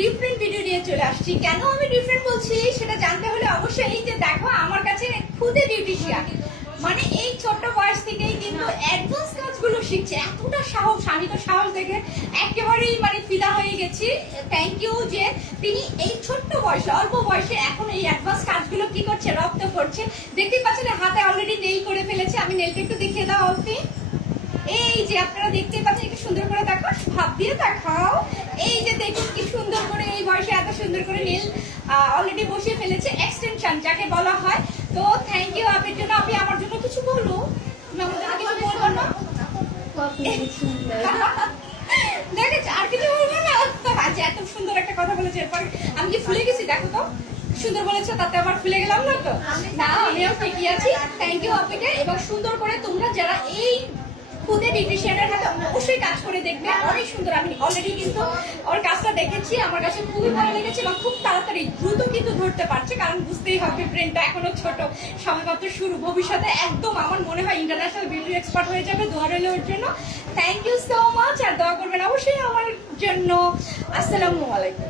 Different video নিয়ে চলে আসছি। কেন আমি ডিফারেন্ট বলছি সেটা জানতে হলে অবশ্যই এই যে দেখো আমার কাছে খুদে বিউটিশিয়ান, মানে এই ছোট্ট বয়স থেকেই কিন্তু অ্যাডভান্স কাজগুলো শিখছে। এতটা সাহস, আমি তো সাহস দেখে একেবারেই মানে ফিদা হয়ে গেছি। থ্যাংক ইউ যে তিনি এই ছোট্ট বয়সে, অল্প বয়সে এখন এই অ্যাডভান্স কাজগুলো কি করছে, রপ্ত করছে। দেখতে পাচ্ছেন হাতে অলরেডি নেল করে ফেলেছে। আমি নেলটা একটু দেখিয়ে দাও আপনি। এই যে আপনারা দেখতে পাচ্ছেন, একটু সুন্দর করে দেখো, ভাব দিয়ে দেখাও। এই যে দেখুন কি সুন্দর করে এই বয়সে এত সুন্দর করে নেল অলরেডি বসিয়ে ফেলেছে, এক্সটেনশন যাকে বলা হয়। তো থ্যাংক ইউ আপনার জন্য। আপনি আমার জন্য কিছু বলো, তুমি আমার জন্য কিছু বলবো না? দেখেছ, আর কিছু বলবো না? আজ এত সুন্দর একটা কথা বলেছে, এরপর আমি কি ফুলে গেছি? দেখো তো সুন্দর বলেছে, তাতে আবার ফুলে গেলাম না তো? না, আমিও ঠিকই আছি। থ্যাংক ইউ আপনাকে। এবং সুন্দর করে তোমরা যারা এই খুদে বিউটিশিয়ানের হাতে অবশ্যই কাজ করে দেখবে, অনেক সুন্দর। আমি অলরেডি কিন্তু ওর কাজটা দেখেছি, আমার কাছে খুবই ভালো লেগেছে এবং খুব তাড়াতাড়ি দ্রুত কিন্তু ধরতে পারছে, কারণ বুঝতেই হবে ব্রেনটা এখনো ছোট, সবেমাত্র শুরু। ভবিষ্যতে একদম আমার মনে হয় ইন্টারন্যাশনাল বিউটি এক্সপার্ট হয়ে যাবে। দোয়া রইল ওর জন্য। Thank you so much. আর দোয়া করবেন অবশ্যই আমার জন্য। আসসালামু আলাইকুম।